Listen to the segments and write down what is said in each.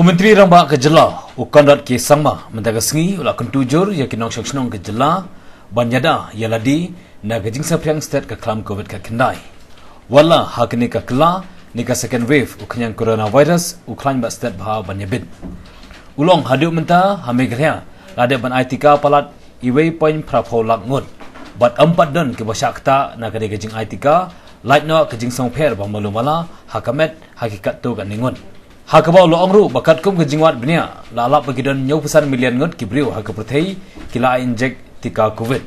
Menteri Ramba ke jylla ukandat ke sangma mendaga sngi ula kontujur ya kinong Shillong ke jylla banyada yaladi na gajing sapriang state ke klam covid ke kendai wala hakni ka kla ni ka second wave ukanyang coronavirus uklan ba state bha banyabit ulong hadu menta ha Meghalaya lade ban Tika palat iwei point prapho lak ngut bat empat don ke basyakta na gade gajing Tika light no gajing song pher ba malumala hakamet hakikat tu kan ningun Hakabau loong ru bakat kum kejingwat benia lalap bagidon nyau pesan milian ngut kibriu hakaperthei kila injek tika covid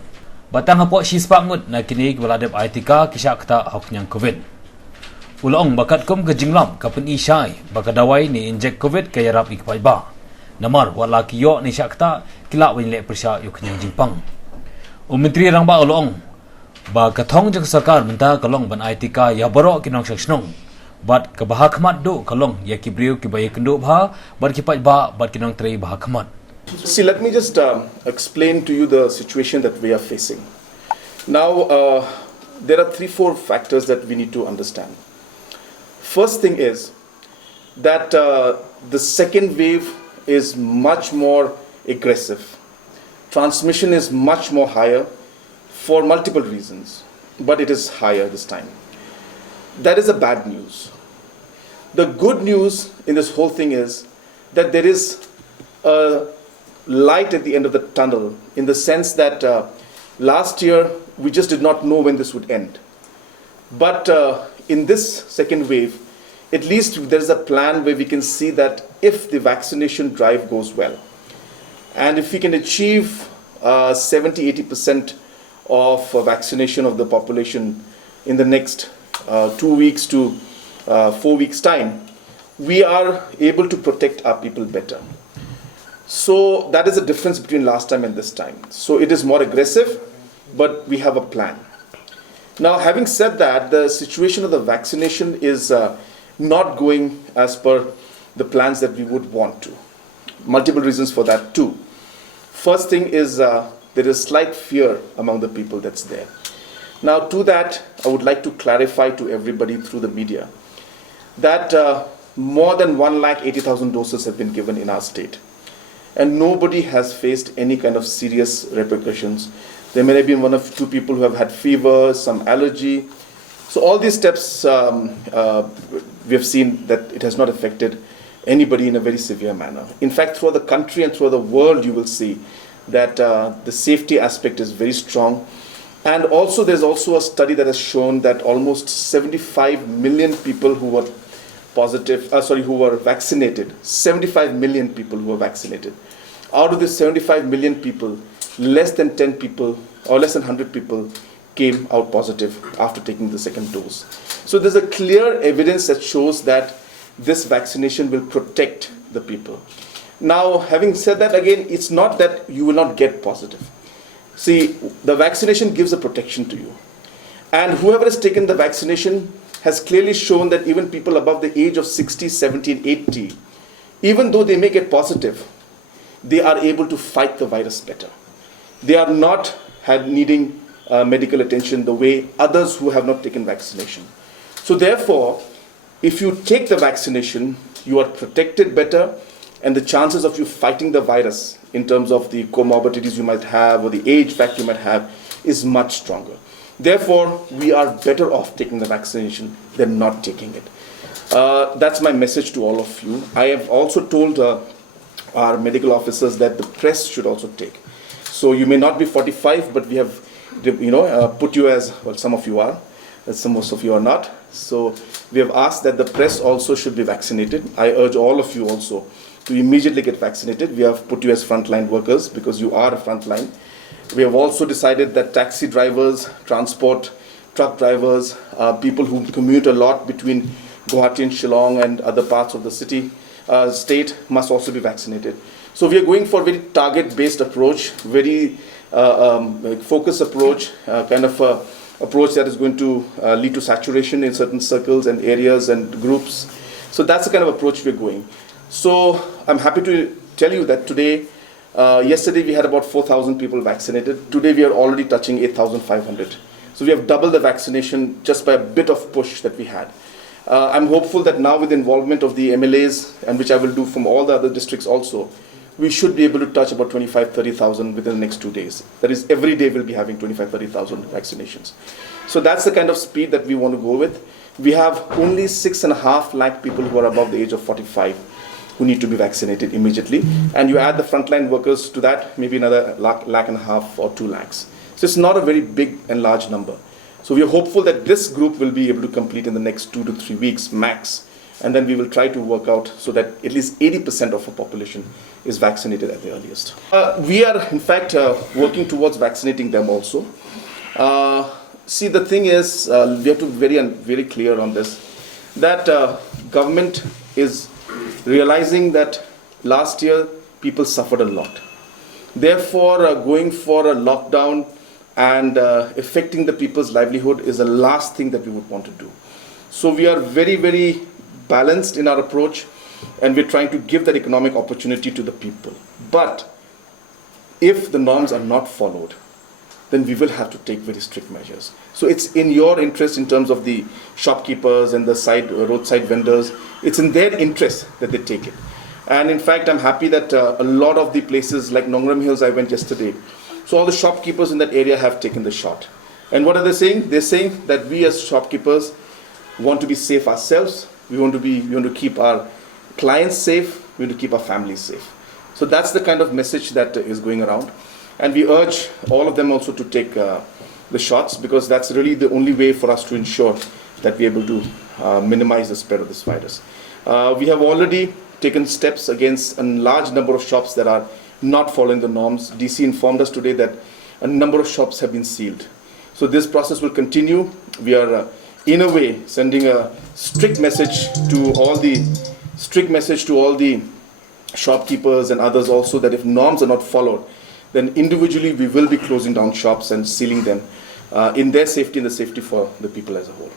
batang hapok shispak ngut na kini baladep Tika kisah kata hoknyang covid ulong bakat kum kejinglam kapen isyai bakadawai ni injek covid kaya rap ikpai ba namar wala kiyo ni syakta kila winle persya yuknyang jingpang Menteri Rangba ulong ba kathong jek sarkar menta kalong ban Tika ya borok kinong Shillong bat kabahakmat do kalong ya kibriu kibaya kendo bha bat kipat ba bat kinong trei bahakmat. See, let me just explain to you the situation that we are facing. Now, there are 3-4 factors that we need to understand. First thing is that the second wave is much more aggressive. Transmission is much more higher for multiple reasons, but it is higher this time. That is a bad news. The good news in this whole thing is that there is a light at the end of the tunnel, in the sense that last year we just did not know when this would end. But in this second wave, at least there is a plan where we can see that if the vaccination drive goes well, and if we can achieve 70-80% of vaccination of the population in the next 2 weeks to 4 weeks time, we are able to protect our people better. So that is the difference between last time and this time. So it is more aggressive, but we have a plan. Now, having said that, the situation of the vaccination is not going as per the plans that we would want to. Multiple reasons for that too. First thing is there is slight fear among the people that's there. Now, to that, I would like to clarify to everybody through the media that more than 180,000 doses have been given in our state, and nobody has faced any kind of serious repercussions. There may have been 1 or 2 people who have had fever, some allergy. So all these steps, we have seen that it has not affected anybody in a very severe manner. In fact, throughout the country and throughout the world, you will see that the safety aspect is very strong. And also, there's also a study that has shown that almost 75 million people who were who were vaccinated, 75 million people who were vaccinated. Out of this 75 million people, less than 10 people or less than 100 people came out positive after taking the second dose. So there's a clear evidence that shows that this vaccination will protect the people. Now, having said that, again, it's not that you will not get positive. See, the vaccination gives a protection to you. And whoever has taken the vaccination has clearly shown that even people above the age of 60, 70, and 80, even though they may get positive, they are able to fight the virus better. They are not needing medical attention the way others who have not taken vaccination. So therefore, if you take the vaccination, you are protected better, and the chances of you fighting the virus in terms of the comorbidities you might have or the age factor you might have is much stronger. Therefore, we are better off taking the vaccination than not taking it. That's my message to all of you. I have also told our medical officers that the press should also take. So you may not be 45, but we have, put you as, well, some of you are, most of you are not. So we have asked that the press also should be vaccinated. I urge all of you also to immediately get vaccinated. We have put you as frontline workers because you are a frontline. We have also decided that taxi drivers, transport, truck drivers, people who commute a lot between Guwahati and Shillong and other parts of the state must also be vaccinated. So we are going for a very target-based approach, very focused approach, kind of approach that is going to lead to saturation in certain circles and areas and groups. So that's the kind of approach we're going. So I'm happy to tell you that today, yesterday we had about 4,000 people vaccinated. Today we are already touching 8,500. So we have doubled the vaccination just by a bit of push that we had. I'm hopeful that now with the involvement of the MLAs, and which I will do from all the other districts also, we should be able to touch about 25-30,000 within the next 2 days. That is, every day we'll be having 25-30,000 vaccinations. So that's the kind of speed that we want to go with. We have only 6.5 lakh people who are above the age of 45 who need to be vaccinated immediately. And you add the frontline workers to that, maybe another lakh and a half or 2 lakhs. So it's not a very big and large number. So we are hopeful that this group will be able to complete in the next 2 to 3 weeks max. And then we will try to work out so that at least 80% of our population is vaccinated at the earliest. We are in fact working towards vaccinating them also. See, the thing is, we have to be very clear on this, that government is realizing that last year people suffered a lot. Therefore, going for a lockdown and affecting the people's livelihood is the last thing that we would want to do. So we are very, very balanced in our approach, and we're trying to give that economic opportunity to the people. But if the norms are not followed, then we will have to take very strict measures. So it's in your interest, in terms of the shopkeepers and the roadside vendors, it's in their interest that they take it. And in fact, I'm happy that a lot of the places like Nongram Hills I went yesterday, so all the shopkeepers in that area have taken the shot. And what are they saying? They're saying that we as shopkeepers want to be safe ourselves, we want to keep our clients safe, we want to keep our families safe. So that's the kind of message that is going around. And we urge all of them also to take the shots, because that's really the only way for us to ensure that we're able to minimize the spread of this virus. We have already taken steps against a large number of shops that are not following the norms. DC informed us today that a number of shops have been sealed. So this process will continue. We are in a way sending a strict message to all the shopkeepers and others also, that if norms are not followed, then individually we will be closing down shops and sealing them in their safety and the safety for the people as a whole.